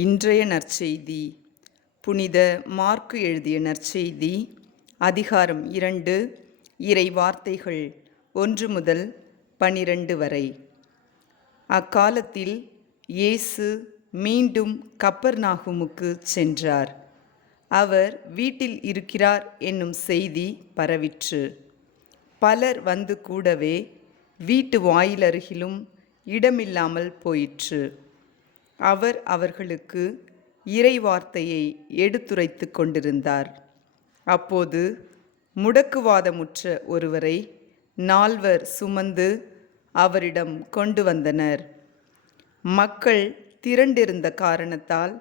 இன்றைய நற்செய்தி புனித மார்க்கு எழுதிய நற்செய்தி அதிகாரம் 2 இறை வார்த்தைகள் 1 முதல் 12 வரை. அக்காலத்தில் இயேசு மீண்டும் கப்பர்நாகுமுக்கு சென்றார். அவர் வீட்டில் இருக்கிறார் என்னும் செய்தி பரவிற்று. பலர் வந்து கூடவே வீட்டு வாயிலருகிலும் இடமில்லாமல் போயிற்று. அவர் அவர்களுக்கு இறை வார்த்தையை எடுத்துரைத்து கொண்டிருந்தார். அப்போது முடக்குவாதமுற்ற ஒருவரை 4 சுமந்து அவரிடம் கொண்டு வந்தனர். மக்கள் திரண்டிருந்த காரணத்தால்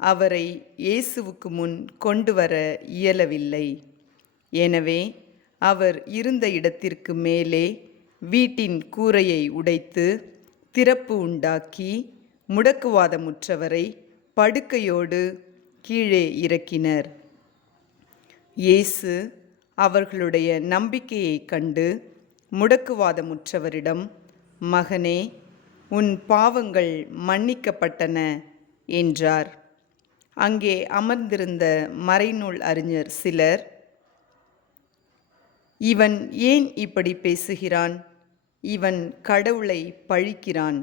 அவரை இயேசுவுக்கு முன் கொண்டு வர இயலவில்லை. எனவே அவர் இருந்த இடத்திற்கு மேலே வீட்டின் கூரையை உடைத்து திறப்பு உண்டாக்கி முடக்குவாதமுற்றவரை படுக்கையோடு கீழே இறக்கினர். இயேசு அவர்களுடைய நம்பிக்கையைக் கண்டு முடக்குவாதமுற்றவரிடம், மகனே, உன் பாவங்கள் மன்னிக்கப்பட்டன என்றார். அங்கே அமர்ந்திருந்த மறைநூல் அறிஞர் சிலர், இவன் ஏன் இப்படி பேசுகிறான்? இவன் கடவுளை பழிக்கிறான்.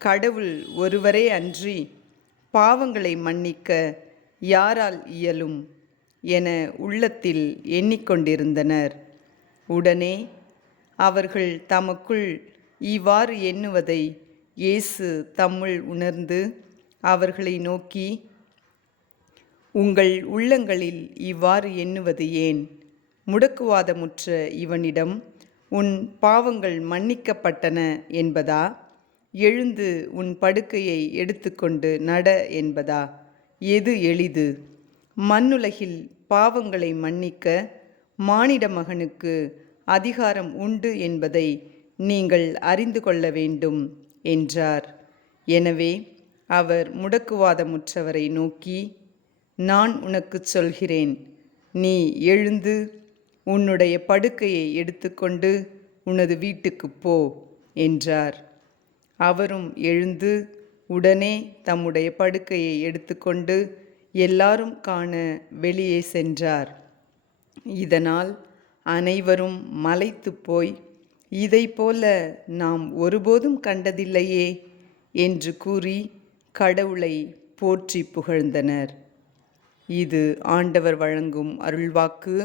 கடவுள் ஒருவரே அன்றி பாவங்களை மன்னிக்க யாரால் இயலும் என உள்ளத்தில் எண்ணிக்கொண்டிருந்தனர். உடனே அவர்கள் தமக்குள் இவ்வாறு எண்ணுவதை இயேசு தம்முள் உணர்ந்து அவர்களை நோக்கி, உங்கள் உள்ளங்களில் இவ்வாறு எண்ணுவது ஏன்? முடக்குவாதமுற்ற இவனிடம் உன் பாவங்கள் மன்னிக்கப்பட்டன என்பதா? எழுந்து உன் படுக்கையை எடுத்துக்கொண்டு நட என்பதா? எது எளிது? மண்ணுலகில் பாவங்களை மன்னிக்க மானிட மகனுக்கு அதிகாரம் உண்டு என்பதை நீங்கள் அறிந்து கொள்ள வேண்டும் என்றார். எனவே அவர் முடக்குவாதமுற்றவரை நோக்கி, நான் உனக்குச் சொல்கிறேன், நீ எழுந்து உன்னுடைய படுக்கையை எடுத்துக்கொண்டு உனது வீட்டுக்குப் போ என்றார். அவரும் எழுந்து உடனே தம்முடைய படுக்கையை எடுத்துக்கொண்டு எல்லாரும் காண வெளியே சென்றார். இதனால் அனைவரும் மலைத்து போய், இதைப்போல நாம் ஒருபோதும் கண்டதில்லையே என்று கூறி கடவுளை போற்றி புகழ்ந்தனர். இது ஆண்டவர் வழங்கும் அருள்வாக்கு.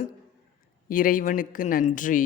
இறைவனுக்கு நன்றி.